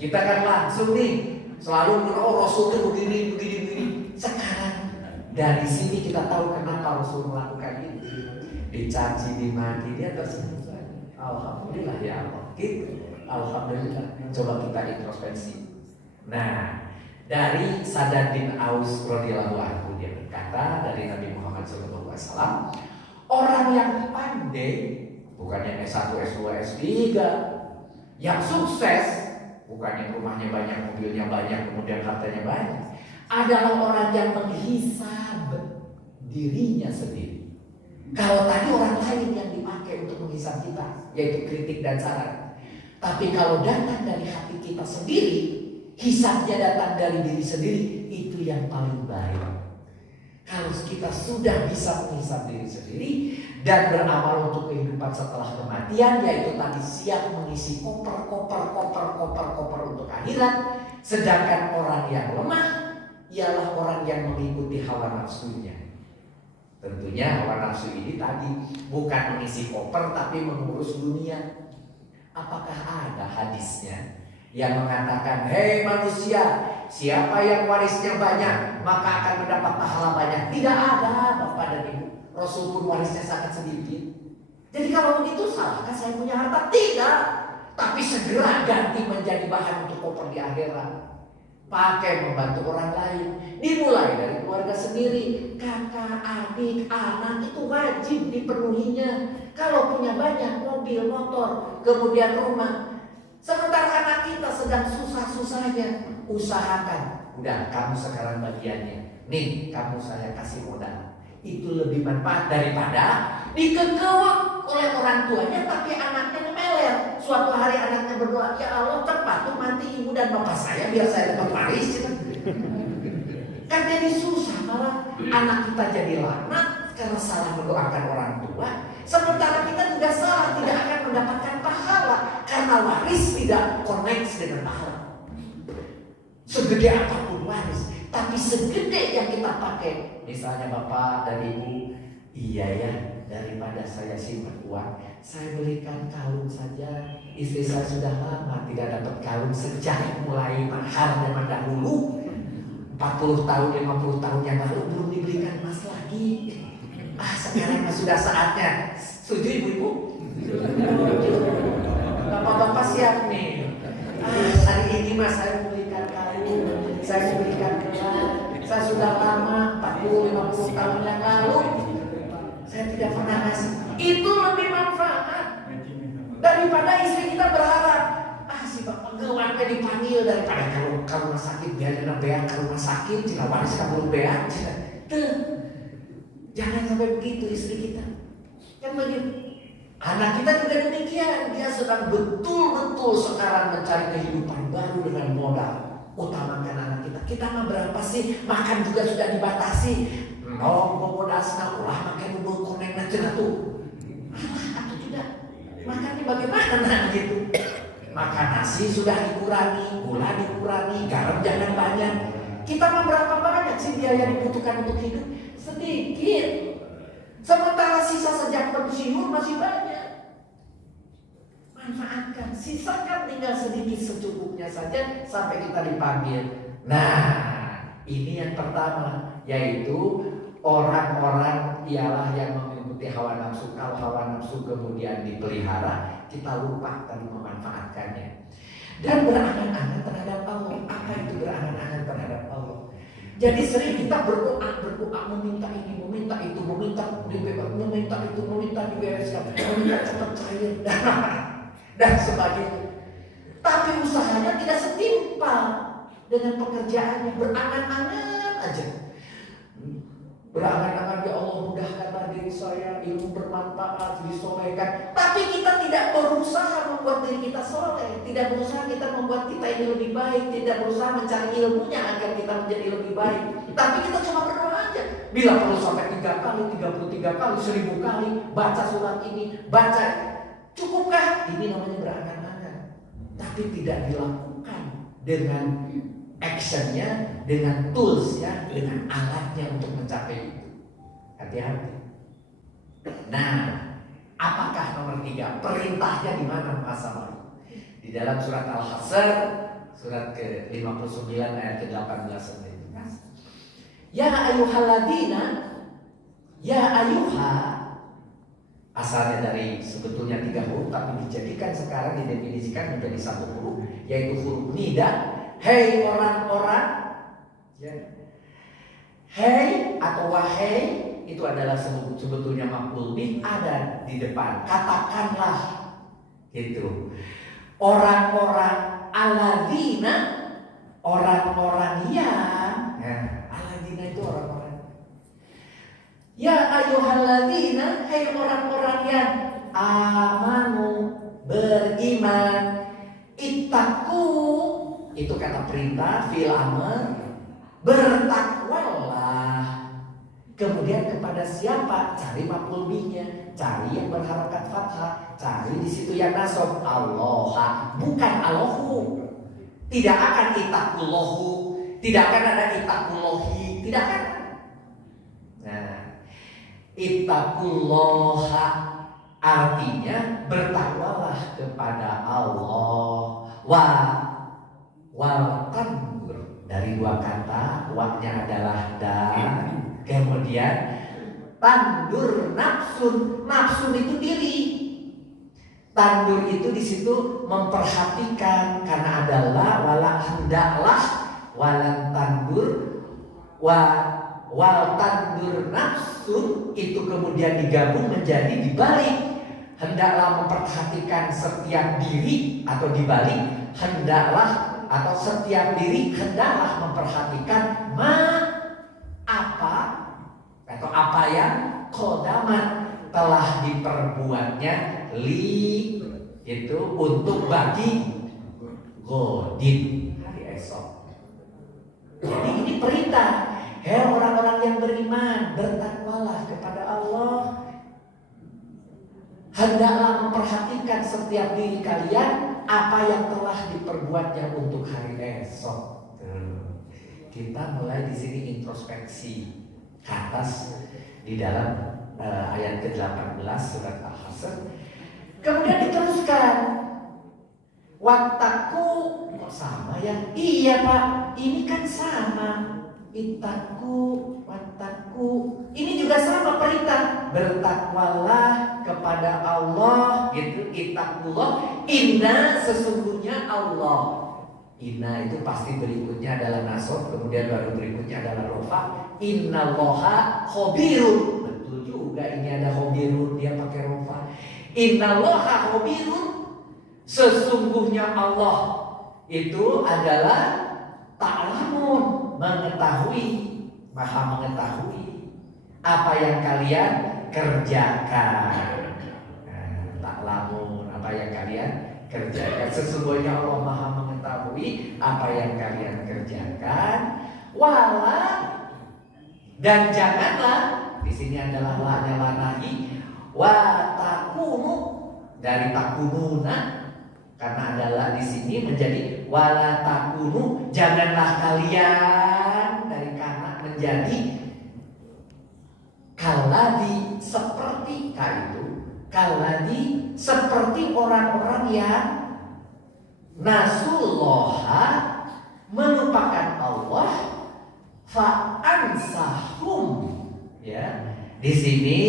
Kita kan langsung nih selalu Rasul itu begini. Sekarang dari sini kita tahu kenapa Rasul melakukan itu. Dicaci, dimaki, dia tersenyum. Alhamdulillah ya Allah. Gitu. Alhamdulillah. Coba kita introspeksi. Nah, dari Sadad bin Aus radhiyallahu anhu dia berkata dari Nabi Muhammad SAW, orang yang pandai, bukan yang S1, S2, S3, yang sukses, bukan yang rumahnya banyak, mobilnya banyak, kemudian hartanya banyak, adalah orang yang menghisab dirinya sendiri. Kalau tadi orang lain yang dipakai untuk menghisab kita, yaitu kritik dan saran. Tapi kalau datang dari hati kita sendiri, hisabnya datang dari diri sendiri, itu yang paling baik. Kalau kita sudah bisa menghisab diri sendiri dan beramal untuk kehidupan kehidupan setelah kematian, yaitu tadi siap mengisi koper untuk akhirat. Sedangkan orang yang lemah ialah orang yang mengikuti hawa nafsunya. Tentunya hawa nafsu ini tadi bukan mengisi koper tapi mengurus dunia. Apakah ada hadisnya yang mengatakan, hei manusia, siapa yang warisnya banyak maka akan mendapat pahala banyak? Tidak ada, Bapak dan Ibu. Rasul pun warisnya sangat sedikit. Jadi kalau begitu, salahkah saya punya harta? Tidak. Tapi segera ganti menjadi bahan untuk koper di akhirat. Pakai membantu orang lain. Dimulai dari keluarga sendiri. Kakak, adik, anak itu wajib dipenuhinya. Kalau punya banyak mobil, motor, kemudian rumah. Sementara anak kita sedang susah-susahnya, usahakan. Udah, kamu sekarang bagiannya. Nih, kamu saya kasih modal. Itu lebih manfaat daripada dikekeuak oleh orang tuanya tapi anaknya ngemeler. Suatu hari anaknya berdoa, ya Allah cepat tuh mati ibu dan bapak saya biar saya dapat waris. Kan jadi susah, malah anak kita jadi laknat karena salah mendoakan orang tua. Sementara kita juga salah, tidak akan mendapatkan pahala karena waris tidak connect dengan pahala. Segede apapun waris, tapi segede yang kita pakai. Misalnya bapak dan ibu, iya ya, daripada saya simpan uang, saya belikan kalung saja. Istri saya sudah lama tidak dapat kalung sejak mulai mahar zaman dahulu. 40 tahun, 50 tahun yang lalu belum dibelikan emas lagi. Sekarang sudah saatnya. Setuju ibu-ibu? Bapak-bapak siap nih. Hari ini mas saya belikan kalung, saya belikan gelar. Saya sudah lama, 40-50 tahun yang lalu saya tidak pernah ngasih. Itu lebih manfaat daripada istri kita berharap, si bapak gewannya dipanggil daripada ke rumah sakit, biar ada beak ke rumah sakit, jika waris kamu beak. Jangan sampai begitu istri kita. Kan begitu. Anak kita juga demikian, dia sedang betul-betul sekarang mencari kehidupan baru dengan modal. Utamakan anak kita. Kita mah berapa sih? Makan juga sudah dibatasi. Modal senang ulah makan bubur koneng aja tuh. Atau tidak? Makannya bagaimana gitu? Makan nasi sudah dikurangi, gula dikurangi, garam jangan banyak. Kita mah berapa banyak sih biaya dibutuhkan untuk hidup? Sedikit. Sementara sisa sejak pensiun masih banyak. Manfaatkan, sisakan tinggal sedikit secukupnya saja sampai kita dipanggil. Nah, ini yang pertama, yaitu orang-orang ialah yang mengikuti hawa nafsu. Kalau hawa nafsu kemudian dipelihara, kita lupa tadi memanfaatkannya. Dan berangan-angan terhadap Allah. Apa itu berangan-angan terhadap Allah? Jadi sering kita berdoa, meminta ini, meminta itu, meminta dibebaskan, meminta itu, meminta dibereskan, meminta cepat cair dan sebagainya. Tapi usahanya tidak setimpal dengan pekerjaannya, berangan-angan aja. Berangan-angan, ya Allah mudahkanlah diri saya, ilmu bermanfaat, disolehkan. Tapi kita tidak berusaha membuat diri kita soleh, tidak berusaha kita membuat kita ini lebih baik, tidak berusaha mencari ilmunya agar kita menjadi lebih baik. Tapi kita cuma berdoa aja. Bila perlu sampai 3 kali, 33 kali, 1000 kali baca surat ini, baca. Cukupkah? Ini namanya berangan-angan. Tapi tidak dilakukan dengan actionnya, dengan toolsnya, dengan alatnya untuk mencapai itu. Hati-hati. Nah, apakah nomor 3? Perintahnya di mana masalah? Di dalam surat Al-Hasr, surat ke-59 ayat ke-18 itu. Ya ayyuhalladzina, ya ayyuha, asalnya dari sebetulnya 3 huruf tapi dijadikan sekarang didefinisikan menjadi 1 huruf, yaitu huruf nida. Hei orang-orang, ya. Hei atau wahai itu adalah sebetulnya maf'ul bih, ada di depan. Katakanlah, gitu. Orang-orang alladzina, orang-orang yang, alladzina itu orang-orang. Ya ayyuhalladzina, hei orang-orang yang amanu, beriman, ittaqu. Itu kata perintah, fil amr, bertakwalah. Kemudian kepada siapa? Cari maf'ul bihnya. cari yang berharokat fathah, cari di situ yang nasab Allah, bukan Allahu. Tidak akan itakullahu, tidak akan ada itakullahi, tidak akan. Nah, ittaqullaha artinya bertakwalah kepada Allah. Wal tandur dari dua kata, waknya adalah dan, kemudian tandur nafsun. Nafsun itu diri. Tandur itu di situ memperhatikan, karena adalah wala hendaklah walan tandur wal tandur nafsun itu kemudian digabung menjadi dibalik. Hendaklah memperhatikan setiap diri, atau dibalik hendaklah atau setiap diri hendaklah memperhatikan apa atau apa yang qodaman telah diperbuatnya itu untuk bagi godin hari esok. Jadi ini perintah, hei orang-orang yang beriman, bertakwalah kepada Allah. Hendaklah memperhatikan setiap diri kalian apa yang telah diperbuatnya untuk hari esok. Kita mulai di sini introspeksi ke atas di dalam ayat ke-18 surat Al-Hasr. Kemudian diteruskan, wattaku, kok sama ya? Iya Pak, ini kan sama. Ittaku, wattaku, ini juga sama perintah, bertakwalah kepada Allah gitu. Ittaqullah, inna sesungguhnya Allah. Inna itu pasti berikutnya adalah nasab, kemudian baru berikutnya adalah rofa. Innallaha khabirun, betul juga ini ada khabirun, dia pakai rofa. Innallaha khabirun, sesungguhnya Allah itu adalah ta'lamun, mengetahui, maha mengetahui apa yang kalian kerjakan. Ta'lamun, apa yang kalian kerjakan. Sesungguhnya Allah maha mengetahui apa yang kalian kerjakan. Wala, dan janganlah, di sini adalah la-nya nahi. Wa takunu, dari takununa, karena adalah di sini menjadi wala takunu, janganlah kalian, dari karena menjadi kaladi, seperti itu, kaladi seperti orang-orang yang nasullaha, melupakan Allah, fa'ansahum, ya. Di sini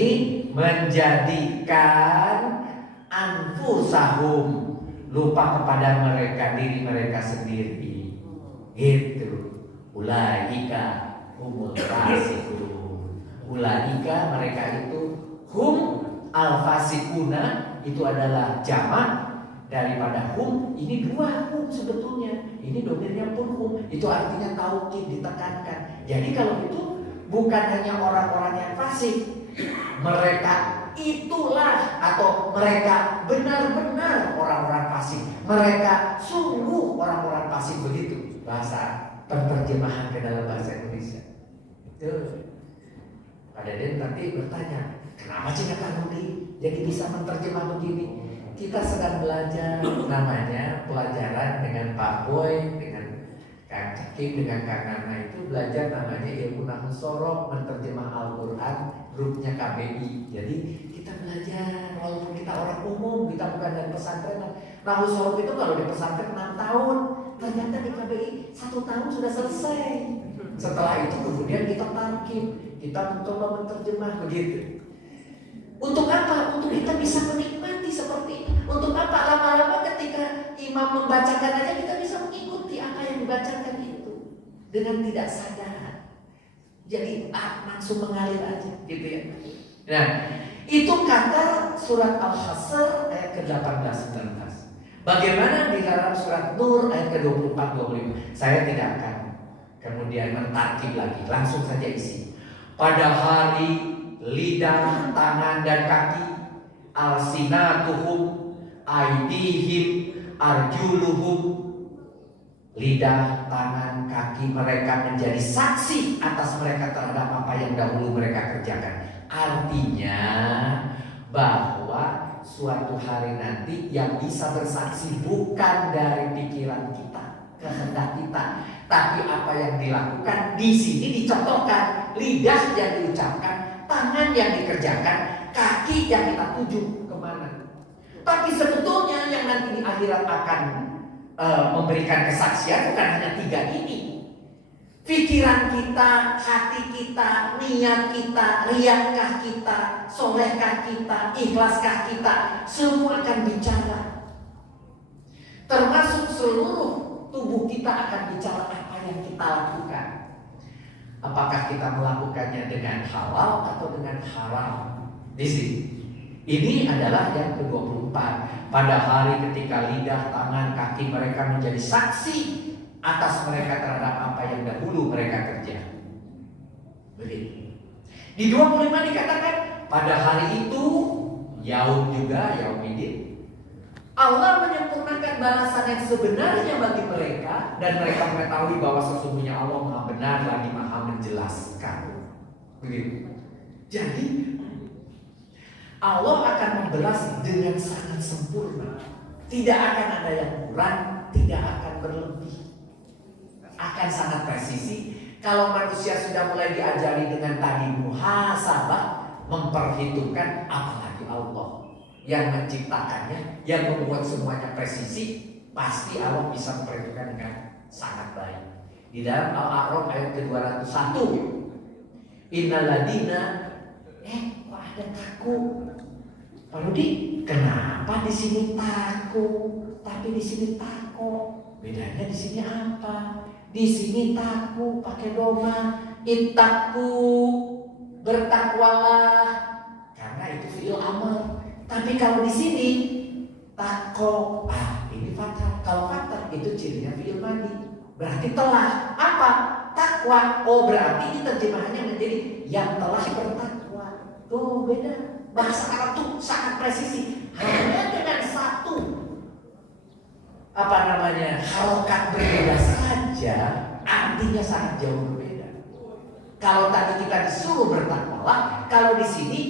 menjadikan anfusahum, lupa kepada mereka, diri mereka sendiri. Gitu. Ulaika humul fasiqun. Ulaika, mereka itu, hum al-fasiquna, itu adalah jamak daripada hum. Ini dua hum sebetulnya. Ini domirnya pun hum. Itu artinya taukid, ditekankan. Jadi kalau itu bukan hanya orang-orang yang fasik, mereka itulah, atau mereka benar-benar orang-orang fasik, mereka sungguh orang-orang fasik, begitu bahasa penerjemahan ke dalam bahasa Indonesia. Itu Pak Deden nanti bertanya, kenapa sih kata Nudi jadi bisa menerjemah begini? Kita sedang belajar, namanya pelajaran dengan Pak Boy, dengan Kang Ceking, dengan Kang Nana, itu belajar namanya ilmu nahwu sorof, menerjemah Al-Quran, grupnya KBI. Jadi kita belajar, walaupun kita orang umum, kita bukan dari pesantren. Nahwu sorof itu kalau di pesantren 6 tahun, ternyata di KBI 1 tahun sudah selesai. Setelah itu kemudian kita tarkib, kita mencoba menerjemah, begitu. Untuk apa? Untuk kita bisa menikmati seperti ini. Untuk apa? Lama-lama ketika imam membacakan aja kita bisa mengikuti apa yang dibacakan itu dengan tidak sadar. Jadi langsung mengalir aja, gitu ya. Nah, itu kata surat Al-Hasr ayat ke-18-19. Bagaimana di dalam surat Nur ayat ke-24-25? Saya tidak akan kemudian mentarkib lagi, langsung saja isi. Pada hari lidah, tangan dan kaki, alsinatuhum, aidihim, arjuluhum, lidah, tangan, kaki mereka menjadi saksi atas mereka terhadap apa yang dahulu mereka kerjakan. Artinya bahwa suatu hari nanti yang bisa bersaksi bukan dari pikiran kita, kehendak kita, tapi apa yang dilakukan. Di sini dicontohkan lidah yang diucapkan, tangan yang dikerjakan, kaki yang kita tuju kemana. Tapi sebetulnya yang nanti di akhirat akan memberikan kesaksian bukan hanya 3 ini. Pikiran kita, hati kita, niat kita, riakkah kita, solehkah kita, ikhlaskah kita, semua akan bicara. Termasuk seluruh tubuh kita akan bicara apa yang kita lakukan. Apakah kita melakukannya dengan halal atau dengan haram. Di sini. Ini adalah yang ke-24. Pada hari ketika lidah, tangan, kaki mereka menjadi saksi atas mereka terhadap apa yang dahulu mereka kerja. Begitu. Di 25 dikatakan pada hari itu yaum juga, yaumidin, Allah menyempurnakan balasan yang sebenarnya bagi mereka, dan mereka mengetahui bahwa sesungguhnya Allah Maha benar lagi Maha menjelaskan. Begitu. Jadi Allah akan membelas dengan sangat sempurna. Tidak akan ada yang kurang, tidak akan berlebih. Akan sangat presisi. Kalau manusia sudah mulai diajari dengan tadi muhasabah, memperhitungkan, apalagi Allah yang menciptakannya, yang membuat semuanya presisi, pasti Allah bisa memperhitungkan dengan sangat baik. Di dalam Al-A'raf ayat ke-201, Innaladina, kok ada takut? Pak Rudi, kenapa di sini takut, tapi di sini takut? Bedanya di sini apa? Di sini takut pakai doma, ittaqu, bertakwalah, karena itu fi'il amr. Tapi kalau di sini takko, ini fathah. Kalau fathah itu cirinya fi'il madi. Berarti telah apa? Takwa. Oh, berarti ini terjemahannya menjadi yang telah bertakwa. Tuh beda. Bahasa Arab tuh sangat presisi. Hanya dengan satu harokat berbeda saja, artinya sangat jauh berbeda. Kalau tadi kita disuruh bertakwalah, kalau di sini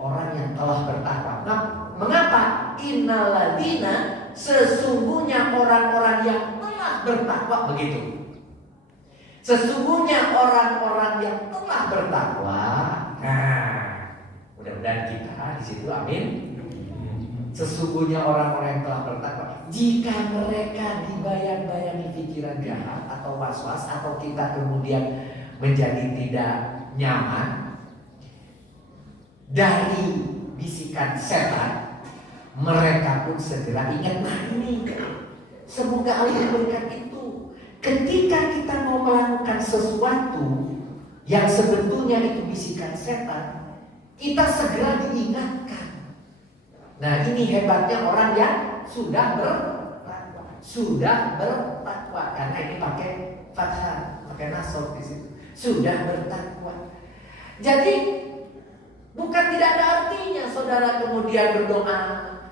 orang yang telah bertakwa. Nah, mengapa? Innaladina, sesungguhnya orang-orang yang telah bertakwa. Begitu. Sesungguhnya orang-orang yang telah bertakwa. Nah, mudah-mudahan kita di situ, amin. Sesungguhnya orang-orang yang telah bertakwa, jika mereka dibayang-bayangi pikiran jahat atau was-was, atau kita kemudian menjadi tidak nyaman dari bisikan setan, mereka pun segera ingat, nah ini semoga Allah memberikan itu. Ketika kita mau melakukan sesuatu yang sebetulnya itu bisikan setan, kita segera diingatkan. Nah, ini hebatnya orang yang sudah bertakwa, karena ini pakai fathah, pakai nasab di situ. Sudah bertakwa. Jadi bukan tidak ada artinya saudara kemudian berdoa,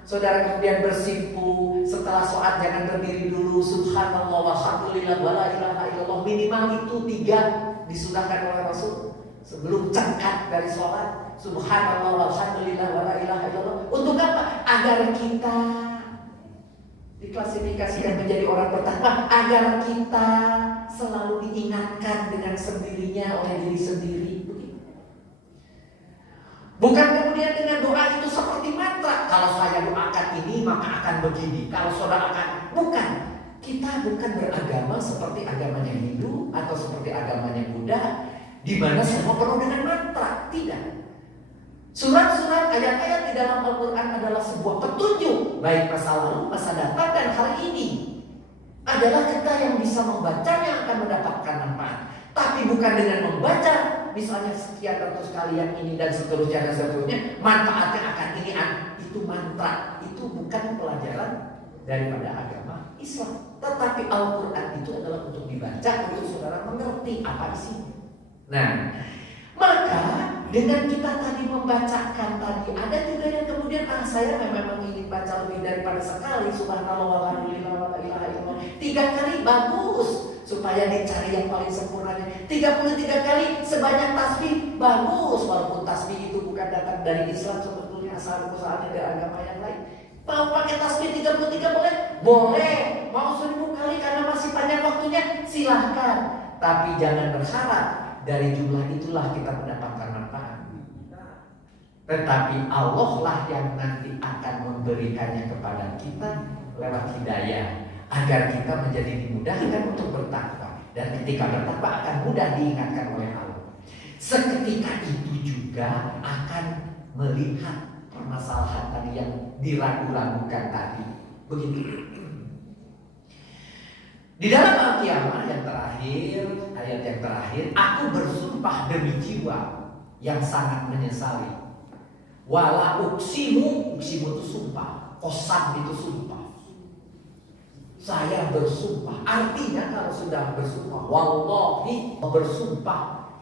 saudara kemudian bersimpu setelah sholat, jangan berdiri dulu, subhanallah walhamdulillah wala ilaha illallah, minimal itu 3 disunahkan oleh Rasul sebelum cengkat dari sholat. Subhanallah walhamdulillah wala ilaha illallah. Untuk apa? Agar kita diklasifikasikan menjadi orang bertakwa, agar kita selalu diingatkan dengan sendirinya oleh diri sendiri. Bukan kemudian dengan doa itu seperti mantra. Kalau saya doakan ini maka akan begini, kalau saudara akan. Bukan. Kita bukan beragama seperti agamanya Hindu atau seperti agamanya Buddha, di mana semua penuh dengan mantra. Tidak. Surat-surat, ayat-ayat di dalam Al-Quran adalah sebuah petunjuk, baik masa lalu, masa datang, dan hari ini. Adalah kita yang bisa membacanya akan mendapatkan manfaat. Tapi bukan dengan membaca misalnya sekian ratus kali yang ini dan seterusnya, manfaatnya akan ini. Itu mantra, itu bukan pelajaran daripada agama Islam. Tetapi Al-Quran itu adalah untuk dibaca, untuk saudara mengerti apa isinya. Nah, maka dengan kita tadi membacakan tadi, ada juga yang kemudian saya memang ingin baca lebih daripada sekali, subhanallah walhamdulillah wala ilaha illallah, 3 kali bagus, supaya dicari yang paling sempurnanya. 33 kali sebanyak tasbih bagus, walaupun tasbih itu bukan datang dari Islam sebetulnya, kesalahan-kesalahan dari agama yang lain. Mau pakai tasbih 33 boleh? Boleh. Mau 1000 kali karena masih panjang waktunya? Silahkan. Tapi jangan berharap dari jumlah itulah kita mendapatkan manfaat. Tetapi Allah lah yang nanti akan memberikannya kepada kita lewat hidayah, agar kita menjadi dimudahkan untuk bertakwa. Dan ketika bertakwa akan mudah diingatkan oleh Allah. Seketika itu juga akan melihat permasalahan tadi yang diragu-ragukan tadi. Begitu. Di dalam Al-Qiyamah yang terakhir, ayat yang terakhir, aku bersumpah demi jiwa yang sangat menyesali. Wala uksimu itu sumpah, qasam itu sumpah. Saya bersumpah. Artinya kalau sudah bersumpah, wallahi bersumpah,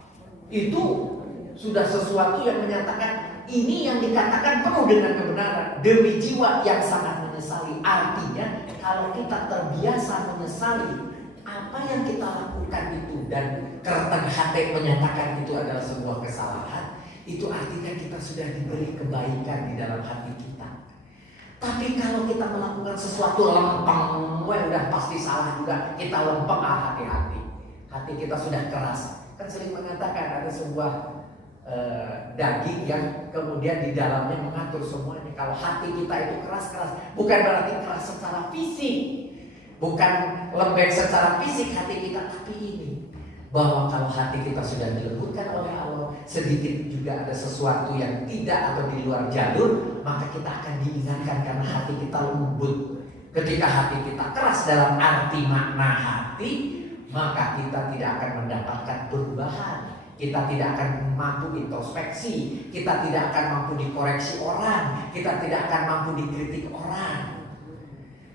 itu sudah sesuatu yang menyatakan ini yang dikatakan penuh dengan kebenaran. Demi jiwa yang sangat menyesali. Artinya kalau kita terbiasa menyesali apa yang kita lakukan itu dan kereten hati menyatakan itu adalah sebuah kesalahan, itu artinya kita sudah diberi kebaikan di dalam hati kita. Tapi kalau kita melakukan sesuatu lempeng, udah pasti salah juga, kita lempeng, hati-hati. Hati kita sudah keras. Kan sering mengatakan ada sebuah daging yang kemudian di dalamnya mengatur semuanya. Kalau hati kita itu keras-keras, bukan berarti keras secara fisik, bukan lembek secara fisik hati kita, tapi ini bahwa kalau hati kita sudah dilembutkan oleh Allah, sedikit juga ada sesuatu yang tidak atau di luar jalur, maka kita akan diingatkan karena hati kita lembut. Ketika hati kita keras dalam arti makna hati, maka kita tidak akan mendapatkan perubahan. Kita tidak akan mampu introspeksi, kita tidak akan mampu dikoreksi orang, kita tidak akan mampu dikritik orang.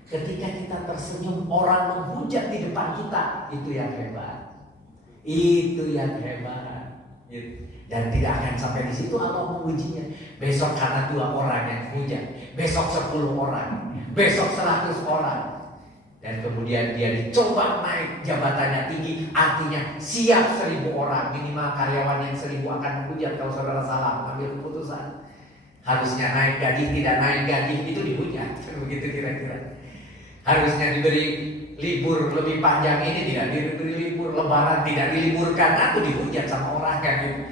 Ketika kita tersenyum, orang menghujat di depan kita, itu yang hebat. Itu yang hebat. Dan tidak akan sampai di situ Allah mengujinya. Besok karena 2 orang yang hujat, besok 10 orang, besok 100 orang. Dan kemudian dia dicoba naik jabatannya tinggi, artinya siap 1000 orang. Minimal karyawan yang 1000 akan menghujat kalau saudara salah mengambil keputusan. Harusnya naik gaji, tidak naik gaji, itu dihujat. Begitu kira-kira. Harusnya diberi libur lebih panjang, ini tidak diberi libur. Lebaran tidak diliburkan, atau dihujat sama orang kan gitu.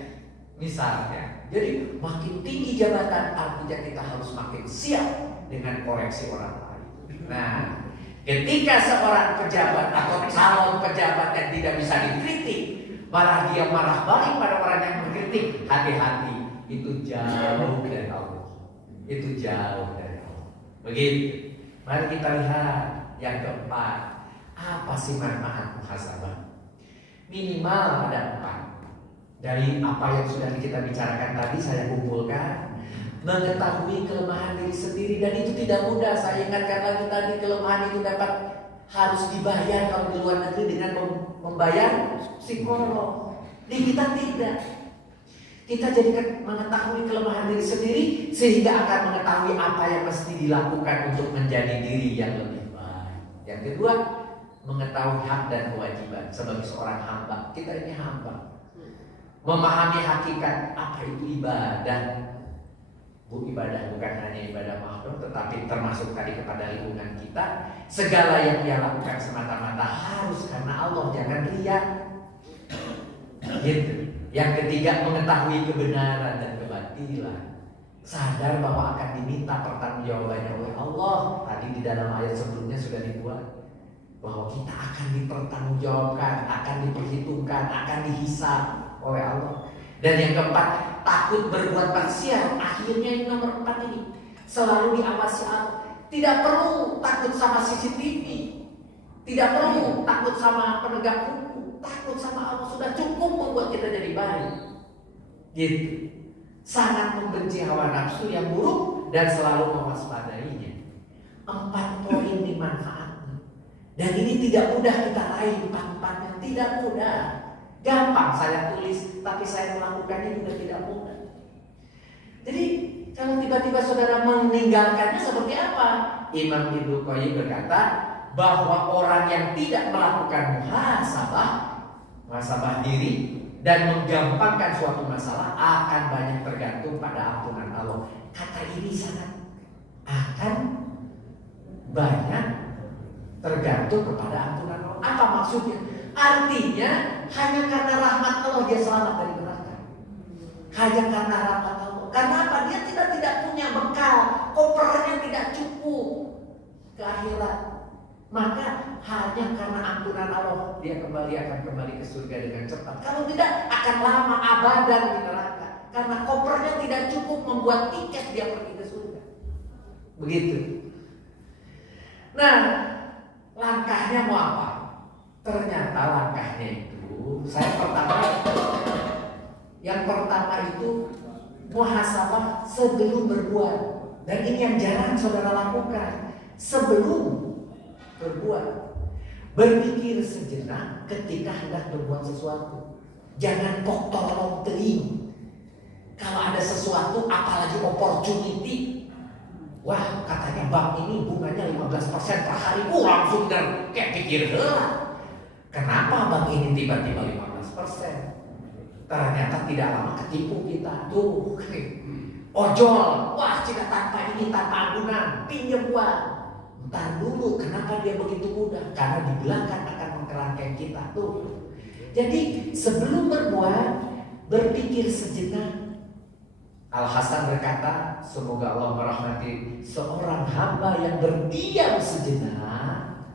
Misalnya. Jadi makin tinggi jabatan, artinya kita harus makin siap dengan koreksi orang lain. Nah, ketika seorang pejabat atau calon pejabat yang tidak bisa dikritik, malah dia marah balik pada orang yang mengkritik, hati-hati, itu jauh dari Allah. Itu jauh dari Allah. Begitu. Mari kita lihat yang keempat. Apa sih manfaat muhasabah? Minimal ada 4. Dari apa yang sudah kita bicarakan tadi, saya kumpulkan. Mengetahui kelemahan diri sendiri, dan itu tidak mudah. Saya ingatkan lagi tadi, kelemahan itu harus dibayar kalau di luar negeri dengan membayar psikolog. Di kita tidak. Kita jadi mengetahui kelemahan diri sendiri sehingga akan mengetahui apa yang mesti dilakukan untuk menjadi diri yang lebih baik. Yang kedua, mengetahui hak dan kewajiban sebagai seorang hamba. Kita ini hamba. Memahami hakikat apa itu ibadah. Ibadah bukan hanya ibadah makhluk, tetapi termasuk tadi kepada lingkungan kita. Segala yang dia lakukan semata-mata harus karena Allah, jangan riya. Gitu. Yang ketiga, mengetahui kebenaran dan kebatilan. Sadar bahwa akan diminta pertanggungjawabannya oleh Allah. Tadi di dalam ayat sebelumnya sudah dibuat bahwa kita akan dipertanggungjawabkan, akan diperhitungkan, akan dihisab oleh Allah. Dan yang keempat, takut berbuat maksiat. Akhirnya yang nomor 4 ini selalu diawasi Allah. Tidak perlu takut sama CCTV, tidak perlu takut sama penegak hukum, takut sama Allah sudah cukup membuat kita jadi baik. Gitu. Sangat membenci hawa nafsu yang buruk dan selalu mewaspadainya. 4 poin dimanfaatkan. Dan ini tidak mudah kita raih 4-4-nya, tidak mudah. Gampang saya tulis, tapi saya melakukannya juga tidak mudah. Jadi kalau tiba-tiba saudara meninggalkannya seperti apa? Imam Ibnu Qayyim berkata bahwa orang yang tidak melakukan muhasabah diri, dan menggampangkan suatu masalah akan banyak tergantung pada ampunan Allah. Kata ini sangat akan banyak tergantung kepada ampunan Allah. Apa maksudnya? Artinya hanya karena rahmat Allah dia selamat dari neraka. Hanya karena rahmat Allah. Karena apa? Dia tidak punya bekal, kopernya tidak cukup ke akhirat. Maka hanya karena ampunan Allah dia akan kembali ke surga dengan cepat. Kalau tidak akan lama abadan di neraka. Karena kopernya tidak cukup membuat tiket dia pergi ke surga. Begitu. Nah, langkahnya mau apa? Ternyata langkahnya itu yang pertama itu muhasabah sebelum berbuat. Dan ini yang jarang saudara lakukan. Sebelum berbuat, berpikir sejenak ketika hendak berbuat sesuatu. Jangan kok tolong teling. Kalau ada sesuatu, apalagi opportunity, wah katanya bank ini bunganya 15% per hari, langsung dan kayak pikir kenapa bank ini tiba-tiba 15%? Ternyata tidak lama ketipu kita tuh. Ojol, wah jika tanpa agunan, pinjam uang. Entar dulu, kenapa dia begitu mudah? Karena di belakang akan mengkerangkeng kita tuh. Jadi sebelum berbuat, berpikir sejenak. Al-Hasan berkata, semoga Allah merahmati seorang hamba yang berdiam sejenak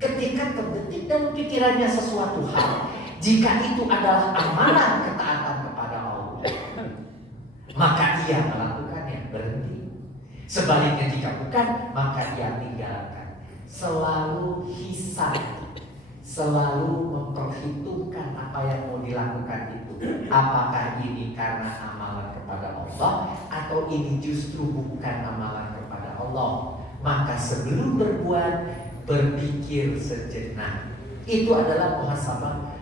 ketika terbetik dalam pikirannya sesuatu hal. Jika itu adalah amalan ketaatan kepada Allah, maka ia melakukannya, berhenti. Sebaliknya jika bukan, maka dia tinggalkan. Selalu hisab, selalu memperhitungkan apa yang mau dilakukan itu. Apakah ini karena amalan kepada Allah atau ini justru bukan amalan kepada Allah. Maka sebelum berbuat, berpikir sejenak. Itu adalah muhasabah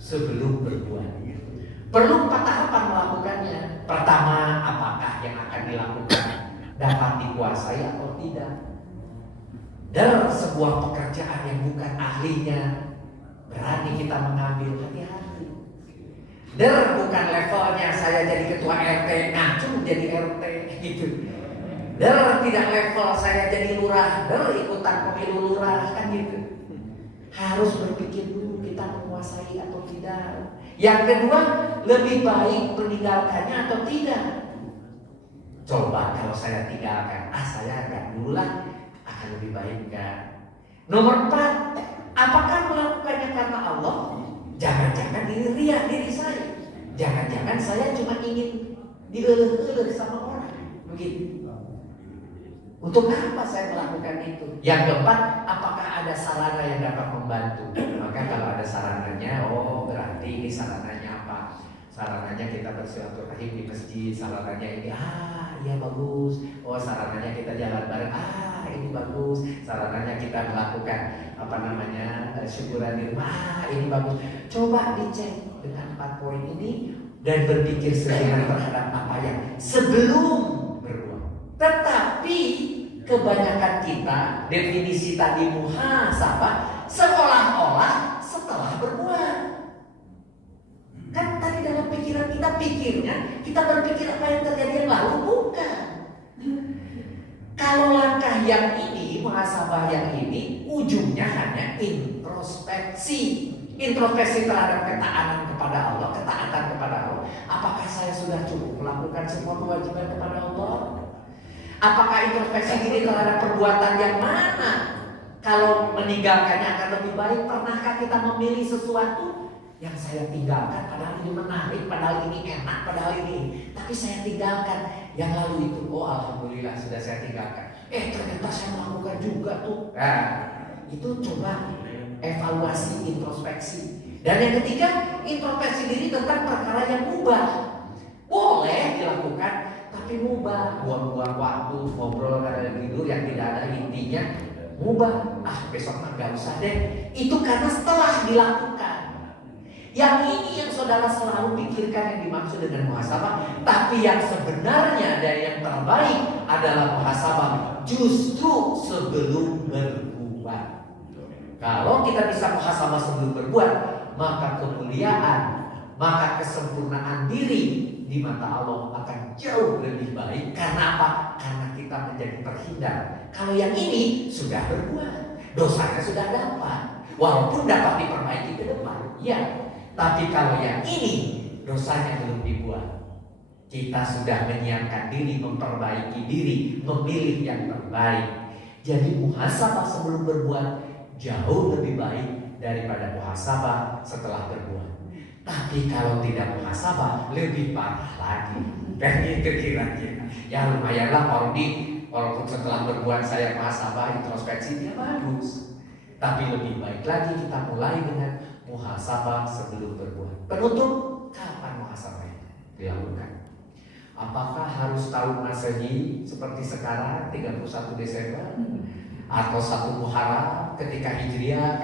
sebelum berbuat. Perlu 4 tahapan melakukannya. Pertama, apakah yang akan dilakukan dapat dikuasai atau tidak. Dalam sebuah pekerjaan yang bukan ahlinya, berani kita mengambil, hati-hati. Bukan levelnya saya jadi ketua RT, ngacu jadi RT gitu. Tidak level saya jadi lurah, ikutan pemilu lurah kan gitu. Harus berpikir dulu kita menguasai atau tidak. Yang kedua, lebih baik meninggalkannya atau tidak. Coba kalau saya tinggalkan, saya agak dulu lah, akan lebih baik enggak. Nomor 4, apakah melakukannya karena Allah? Jangan-jangan ini ria diri saya. Jangan-jangan saya cuma ingin dieleh-eleh sama orang. Begitu. Untuk apa saya melakukan itu? Yang keempat, apakah ada sarana yang dapat membantu? Maka kalau ada sarananya, berarti ini sarananya apa? Sarananya kita bersilaturahim di masjid, sarananya ini, iya bagus. Sarananya kita jalan bareng, ini bagus. Sarananya kita melakukan syukuran di rumah, ini bagus. Coba dicek dengan 4 poin ini dan berpikir sejenak terhadap apa yang sebelum berbuat. Tetapi kebanyakan kita definisi tadi muhasabah seolah-olah setelah berbuat. Kan tadi dalam pikiran kita kita berpikir apa yang terjadi yang lalu, bukan. Kalau langkah yang ini, muhasabah yang ini, ujungnya hanya introspeksi. Introspeksi terhadap ketaatan kepada Allah. Apakah saya sudah cukup melakukan semua kewajiban kepada Allah? Apakah introspeksi diri terhadap perbuatan yang mana? Kalau meninggalkannya akan lebih baik. Pernahkah kita memilih sesuatu yang saya tinggalkan, padahal ini menarik, padahal ini enak, padahal ini, tapi saya tinggalkan. Yang lalu itu, alhamdulillah sudah saya tinggalkan. Ternyata saya melakukan juga tuh. Itu coba evaluasi, introspeksi. Dan yang ketiga, introspeksi diri tentang perkara yang mubah. Boleh dilakukan, tapi mubah. Buang-buang waktu, ngobrol tidur yang tidak ada intinya, mubah. Besok mah gak usah deh. Itu karena setelah dilakukan. Yang ini yang saudara selalu pikirkan yang dimaksud dengan muhasabah. Tapi yang sebenarnya dan yang terbaik adalah muhasabah justru sebelum berbuat. Kalau kita bisa muhasabah sebelum berbuat, maka kemuliaan, maka kesempurnaan diri di mata Allah akan jauh lebih baik. Karena apa? Karena kita menjadi terhindar. Kalau yang ini sudah berbuat, dosanya sudah dapat, walaupun dapat diperbaiki ke depan, ya. Tapi kalau yang ini dosanya belum dibuat, kita sudah menyiapkan diri, memperbaiki diri, memilih yang terbaik. Jadi muhasabah sebelum berbuat jauh lebih baik daripada muhasabah setelah berbuat. Tapi kalau tidak muhasabah lebih parah lagi. Dan itu kira-kira ya lumayanlah walaupun setelah berbuat saya muhasabah, introspeksi dia bagus. Tapi lebih baik lagi kita mulai dengan muhasabah sebelum berbuat. Penutup, kapan muhasabah dilakukan? Apakah harus tahun Masehi seperti sekarang 31 Desember atau 1 Muharram ketika Hijriah?